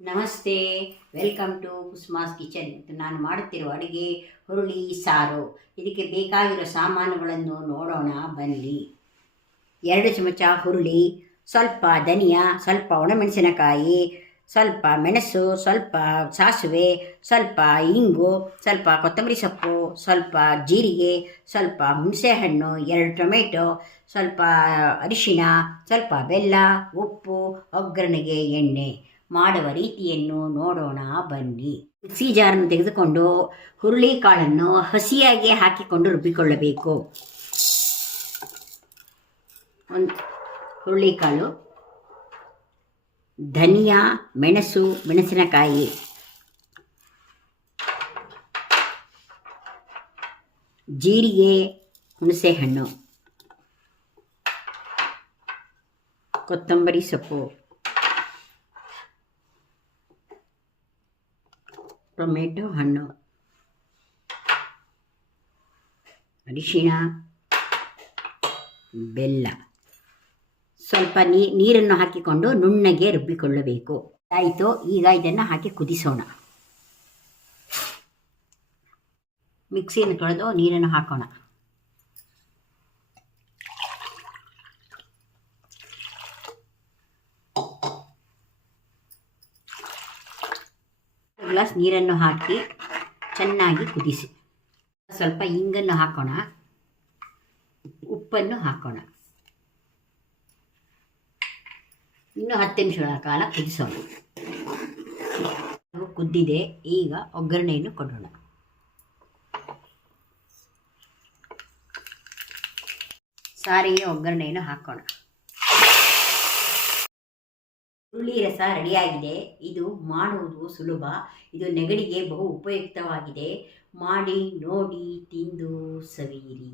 ನಮಸ್ತೆ, welcome to Kusuma's kitchen. ನಾನು ಮಾಡುತ್ತಿರುವ ಅಡುಗೆ ಹುರುಳಿ ಸಾರು. ಇದಕ್ಕೆ ಬೇಕಾಗಿರೋ ಸಾಮಾನುಗಳನ್ನು ನೋಡೋಣ ಬನ್ನಿ. 2 ಚಮಚ ಹುರುಳಿ, ಸ್ವಲ್ಪ ಧನಿಯಾ, ಸ್ವಲ್ಪ ಒಣಮೆಣಸಿನಕಾಯಿ, ಸ್ವಲ್ಪ ಮೆಣಸು, ಸ್ವಲ್ಪ ಸಾಸಿವೆ, ಸ್ವಲ್ಪ ಇಂಗು, ಸ್ವಲ್ಪ ಕೊತ್ತಂಬರಿ ಸೊಪ್ಪು, ಸ್ವಲ್ಪ ಜೀರಿಗೆ, ಸ್ವಲ್ಪ ಹುಣಸೆಹಣ್ಣು, 2 ಟೊಮೆಟೊ, ಸ್ವಲ್ಪ ಅರಿಶಿಣ, ಸ್ವಲ್ಪ ಬೆಲ್ಲ, ಉಪ್ಪು, ಒಗ್ಗರಣೆಗೆ ಎಣ್ಣೆ. ಮಾಡುವ ರೀತಿಯನ್ನು ನೋಡೋಣ ಬನ್ನಿ. ಮಿಕ್ಸಿ ಜಾರನ್ನು ತೆಗೆದುಕೊಂಡು ಹುರುಳಿ ಕಾಳನ್ನು ಹಸಿಯಾಗಿ ಹಾಕಿಕೊಂಡು ರುಬ್ಬಿಕೊಳ್ಳಬೇಕು. ಒಂದು ಹುರುಳಿಕಾಳು, ಧನಿಯಾ, ಮೆಣಸು, ಮೆಣಸಿನಕಾಯಿ, ಜೀರಿಗೆ, ಹುಣಸೆಹಣ್ಣು, ಕೊತ್ತಂಬರಿ ಸೊಪ್ಪು, ಟೊಮೆಟೊ ಹಣ್ಣು, ಅರಿಶಿಣ, ಬೆಲ್ಲ, ಸ್ವಲ್ಪ ನೀರನ್ನು ಹಾಕಿಕೊಂಡು ನುಣ್ಣಗೆ ರುಬ್ಬಿಕೊಳ್ಳಬೇಕು. ಆಯಿತು, ಈಗ ಇದನ್ನು ಹಾಕಿ ಕುದಿಸೋಣ. ಮಿಕ್ಸಿಯನ್ನು ತೊಳೆದು ನೀರನ್ನು ಹಾಕೋಣ. ಗ್ಲಾಸ್ ನೀರನ್ನು ಹಾಕಿ ಚೆನ್ನಾಗಿ ಕುದಿಸಿ. ಸ್ವಲ್ಪ ಇಂಗನ್ನು ಹಾಕೋಣ, ಉಪ್ಪನ್ನು ಹಾಕೋಣ. ಇನ್ನು 10 ನಿಮಿಷಗಳ ಕಾಲ ಕುದಿಸೋಣ. ಕುದ್ದಿದೆ, ಈಗ ಒಗ್ಗರಣೆಯನ್ನು ಕೊಡೋಣ. ಸಾರಿಗೆ ಒಗ್ಗರಣೆಯನ್ನು ಹಾಕೋಣ. ಹುರುಳಿ ರಸ ರೆಡಿಯಾಗಿದೆ. ಇದು ಮಾಡುವುದು ಸುಲಭ. ಇದು ನೆಗಡಿಗೆ ಬಹು ಉಪಯುಕ್ತವಾಗಿದೆ. ಮಾಡಿ ನೋಡಿ, ತಿಂದು ಸವಿಯಿರಿ.